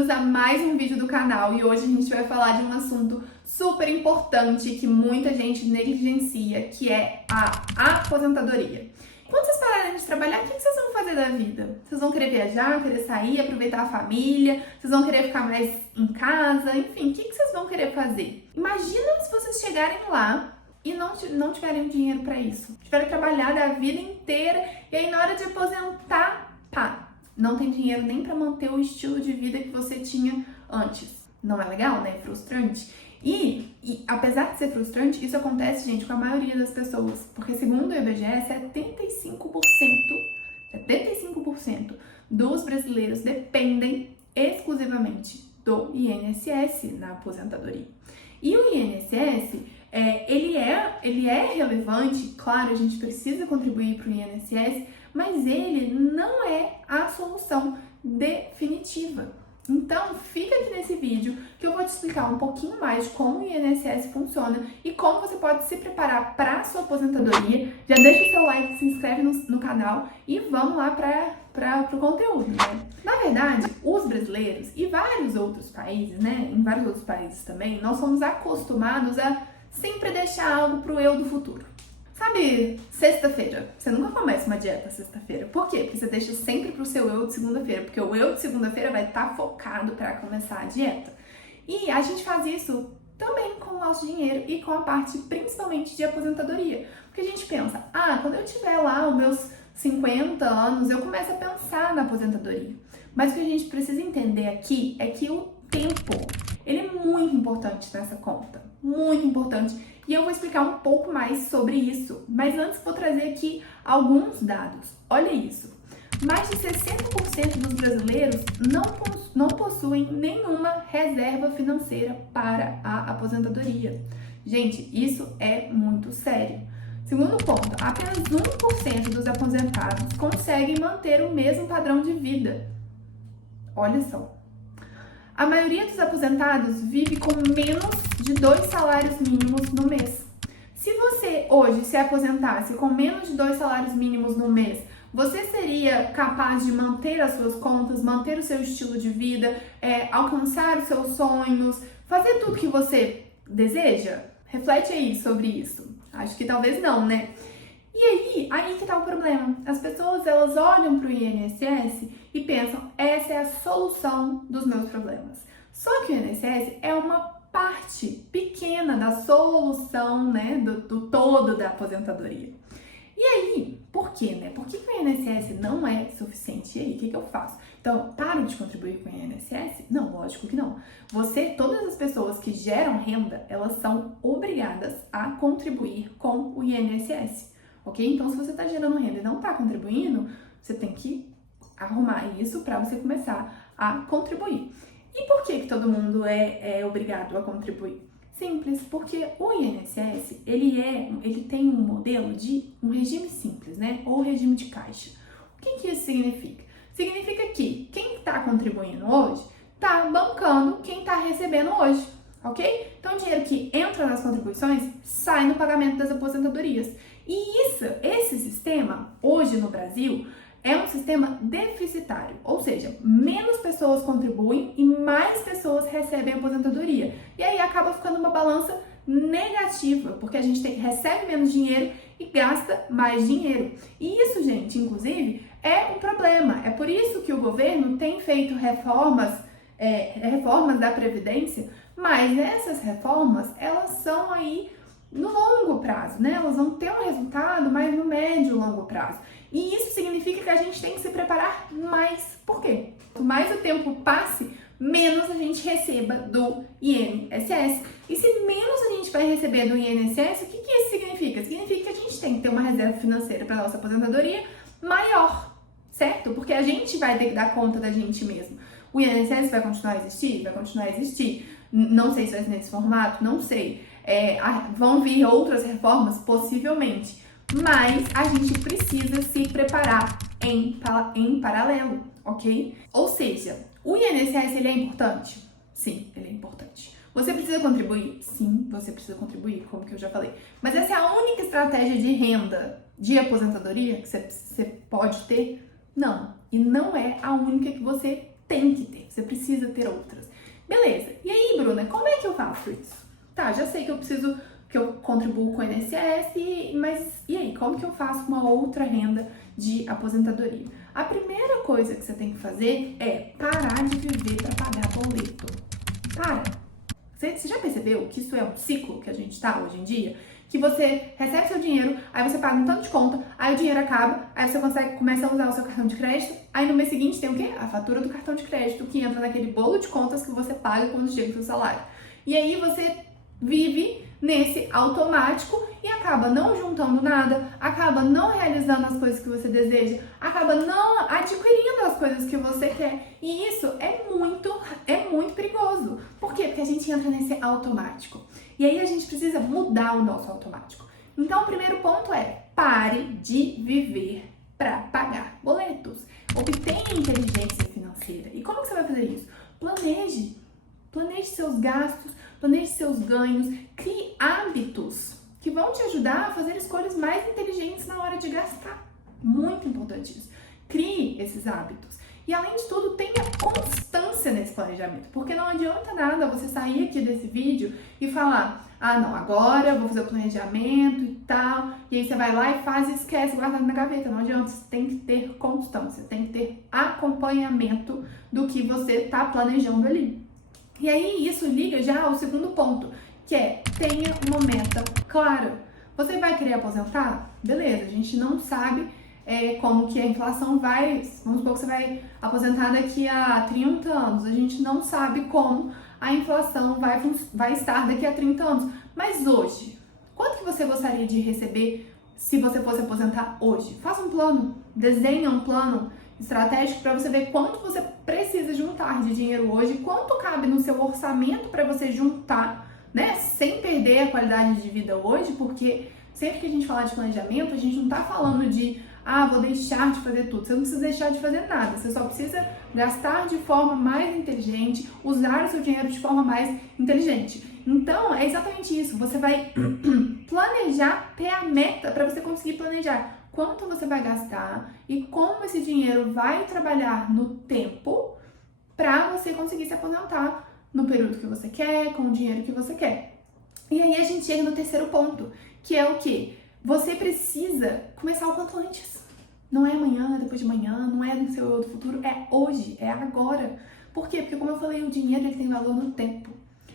bem-vindos a mais um vídeo do canal e hoje a gente vai falar de um assunto super importante que muita gente negligencia, que é a aposentadoria. Quando vocês pararem de trabalhar, o que vocês vão fazer da vida? Vocês vão querer viajar, querer sair, aproveitar a família? Vocês vão querer ficar mais em casa? Enfim, o que vocês vão querer fazer? Imagina se vocês chegarem lá e não tiverem dinheiro para isso. Tiverem trabalhado a vida inteira e aí na hora de aposentar, pá, não tem dinheiro nem para manter o estilo de vida que você tinha antes. Não é legal, né? É frustrante. E apesar de ser frustrante, isso acontece, gente, com a maioria das pessoas. Porque segundo o IBGE, 75% dos brasileiros dependem exclusivamente do INSS na aposentadoria. E o INSS, ele é relevante, claro, a gente precisa contribuir para o INSS, mas ele não é a solução definitiva. Então, fica aqui nesse vídeo que eu vou te explicar um pouquinho mais de como o INSS funciona e como você pode se preparar para a sua aposentadoria. Já deixa o seu like, se inscreve no canal e vamos lá para o conteúdo, né? Na verdade, os brasileiros e vários outros países, né? Em vários outros países também, nós somos acostumados a sempre deixar algo para o eu do futuro. Sabe, sexta-feira, você nunca começa uma dieta sexta-feira. Por quê? Porque você deixa sempre pro seu eu de segunda-feira, porque o eu de segunda-feira vai estar focado para começar a dieta. E a gente faz isso também com o nosso dinheiro e com a parte principalmente de aposentadoria. Porque a gente pensa, quando eu tiver lá os meus 50 anos, eu começo a pensar na aposentadoria. Mas o que a gente precisa entender aqui é que o tempo, ele é muito importante nessa conta, muito importante. E eu vou explicar um pouco mais sobre isso, mas antes vou trazer aqui alguns dados. Olha isso, mais de 60% dos brasileiros não possuem nenhuma reserva financeira para a aposentadoria. Gente, isso é muito sério. Segundo ponto, apenas 1% dos aposentados conseguem manter o mesmo padrão de vida. Olha só. A maioria dos aposentados vive com menos de 2 salários mínimos no mês. Se você hoje se aposentasse com menos de 2 salários mínimos no mês, você seria capaz de manter as suas contas, manter o seu estilo de vida, alcançar os seus sonhos, fazer tudo que você deseja? Reflete aí sobre isso. Acho que talvez não, né? E aí que tá o problema. As pessoas, elas olham para o INSS e pensam, essa é a solução dos meus problemas. Só que o INSS é uma parte pequena da solução, né, do todo da aposentadoria. E aí, por quê, né? Por que o INSS não é suficiente? E aí, o que eu faço? Então, paro de contribuir com o INSS? Não, lógico que não. Todas as pessoas que geram renda, elas são obrigadas a contribuir com o INSS. Ok? Então, se você está gerando renda e não está contribuindo, você tem que arrumar isso para você começar a contribuir. E por que todo mundo é obrigado a contribuir? Simples, porque o INSS, ele tem um modelo de um regime simples, né? Ou regime de caixa. O que isso significa? Significa que quem está contribuindo hoje está bancando quem está recebendo hoje, ok? Então, o dinheiro que entra nas contribuições sai no pagamento das aposentadorias. E esse sistema, hoje no Brasil, é um sistema deficitário, ou seja, menos pessoas contribuem e mais pessoas recebem aposentadoria. E aí acaba ficando uma balança negativa, porque a gente recebe menos dinheiro e gasta mais dinheiro. E isso, gente, inclusive, é um problema. É por isso que o governo tem feito reformas da Previdência, mas essas reformas, elas são aí no longo prazo, né? Elas vão ter um resultado, mas no médio e longo prazo. E isso significa que a gente tem que se preparar mais. Por quê? Quanto mais o tempo passe, menos a gente receba do INSS. E se menos a gente vai receber do INSS, o que isso significa? Significa que a gente tem que ter uma reserva financeira para a nossa aposentadoria maior, certo? Porque a gente vai ter que dar conta da gente mesmo. O INSS vai continuar a existir? Vai continuar a existir. Não sei se vai ser nesse formato, não sei. Vão vir outras reformas, possivelmente, mas a gente precisa se preparar em paralelo, ok? Ou seja, o INSS, ele é importante? Sim, ele é importante. Você precisa contribuir? Sim, você precisa contribuir, como que eu já falei. Mas essa é a única estratégia de renda de aposentadoria que você pode ter? Não. E não é a única que você tem que ter, você precisa ter outras. Beleza, e aí, Bruna, como é que eu faço isso? Tá, já sei que eu contribuo com o INSS, mas e aí, como que eu faço uma outra renda de aposentadoria? A primeira coisa que você tem que fazer é parar de viver para pagar boleto. Para! Você já percebeu que isso é um ciclo que a gente tá hoje em dia? Que você recebe seu dinheiro, aí você paga um tanto de conta, aí o dinheiro acaba, aí você começa a usar o seu cartão de crédito, aí no mês seguinte tem o quê? A fatura do cartão de crédito, que entra naquele bolo de contas que você paga quando chega o seu salário. E aí você vive nesse automático e acaba não juntando nada, acaba não realizando as coisas que você deseja, acaba não adquirindo as coisas que você quer. E isso é muito perigoso. Por quê? Porque a gente entra nesse automático. E aí a gente precisa mudar o nosso automático. Então o primeiro ponto é: pare de viver para pagar boletos. Obtenha inteligência financeira. E como que você vai fazer isso? Planeje. Planeje seus gastos, planeje seus ganhos, crie hábitos que vão te ajudar a fazer escolhas mais inteligentes na hora de gastar. Muito importante isso. Crie esses hábitos. E além de tudo, tenha constância nesse planejamento, porque não adianta nada você sair aqui desse vídeo e falar: ah, não, agora eu vou fazer o planejamento e tal, e aí você vai lá e faz e esquece, guardado na gaveta. Não adianta, você tem que ter constância, tem que ter acompanhamento do que você está planejando ali. E aí isso liga já ao segundo ponto, que é: tenha uma meta clara. Você vai querer aposentar? Beleza, a gente não sabe como que a inflação vai, vamos supor que você vai aposentar daqui a 30 anos, a gente não sabe como a inflação vai estar daqui a 30 anos. Mas hoje, quanto que você gostaria de receber se você fosse aposentar hoje? Faça um plano, desenhe um plano estratégico para você ver quanto você precisa juntar de dinheiro hoje, quanto cabe no seu orçamento para você juntar, né, sem perder a qualidade de vida hoje, porque sempre que a gente fala de planejamento, a gente não tá falando de: ah, vou deixar de fazer tudo. Você não precisa deixar de fazer nada, você só precisa gastar de forma mais inteligente, usar o seu dinheiro de forma mais inteligente. Então, é exatamente isso, você vai planejar, ter a meta para você conseguir planejar quanto você vai gastar e como esse dinheiro vai trabalhar no tempo para você conseguir se aposentar no período que você quer, com o dinheiro que você quer. E aí a gente chega no terceiro ponto, que é o quê? Você precisa começar o quanto antes. Não é amanhã, depois de amanhã, não é no seu eu do futuro, é hoje, é agora. Por quê? Porque, como eu falei, o dinheiro ele tem valor no tempo.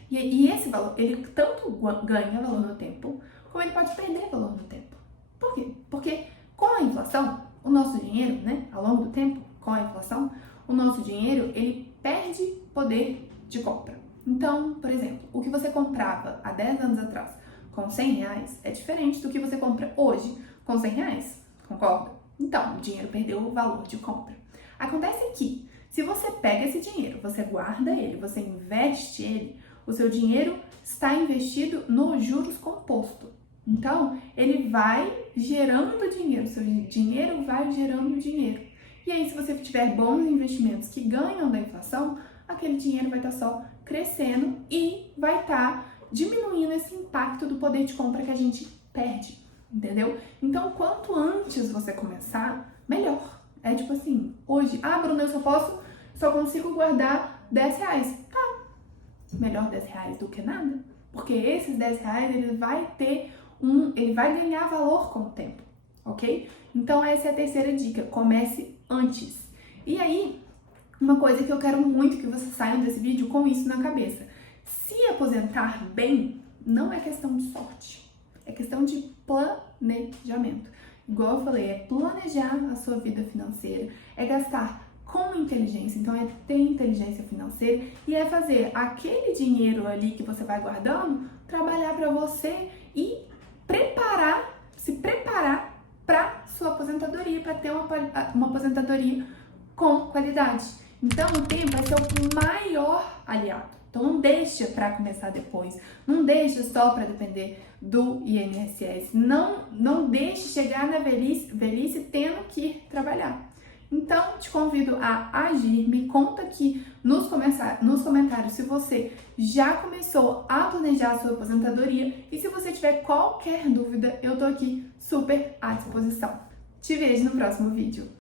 E esse valor, ele tanto ganha valor no tempo, como ele pode perder valor no tempo. Por quê? Porque com a inflação, o nosso dinheiro, né, ao longo do tempo, com a inflação, o nosso dinheiro, ele perde poder de compra. Então, por exemplo, o que você comprava há 10 anos atrás com 100 reais é diferente do que você compra hoje com 100 reais, concorda? Então, o dinheiro perdeu o valor de compra. Acontece que, se você pega esse dinheiro, você guarda ele, você investe ele, o seu dinheiro está investido no juros composto. Então, ele vai gerando dinheiro, o seu dinheiro vai gerando dinheiro. E aí, se você tiver bons investimentos que ganham da inflação, aquele dinheiro vai estar só crescendo e vai estar diminuindo esse impacto do poder de compra que a gente perde, entendeu? Então, quanto antes você começar, melhor. É tipo assim, hoje, ah, Bruna, eu só consigo guardar 10 reais. Tá, melhor 10 reais do que nada, porque esses 10 reais, ele vai ganhar valor com o tempo, ok? Então, essa é a terceira dica, comece antes. E aí, uma coisa que eu quero muito que vocês saiam desse vídeo com isso na cabeça: se aposentar bem não é questão de sorte, é questão de planejamento. Igual eu falei, é planejar a sua vida financeira, é gastar com inteligência, então é ter inteligência financeira e é fazer aquele dinheiro ali que você vai guardando trabalhar para você e se preparar para sua aposentadoria, para ter uma aposentadoria com qualidade. Então, o tempo vai ser o maior aliado. Então, não deixa para começar depois. Não deixa só para depender do INSS. Não deixe chegar na velhice tendo que trabalhar. Então, te convido a agir. Me conta aqui nos comentários se você já começou a planejar a sua aposentadoria. E se você tiver qualquer dúvida, eu tô aqui super à disposição. Te vejo no próximo vídeo.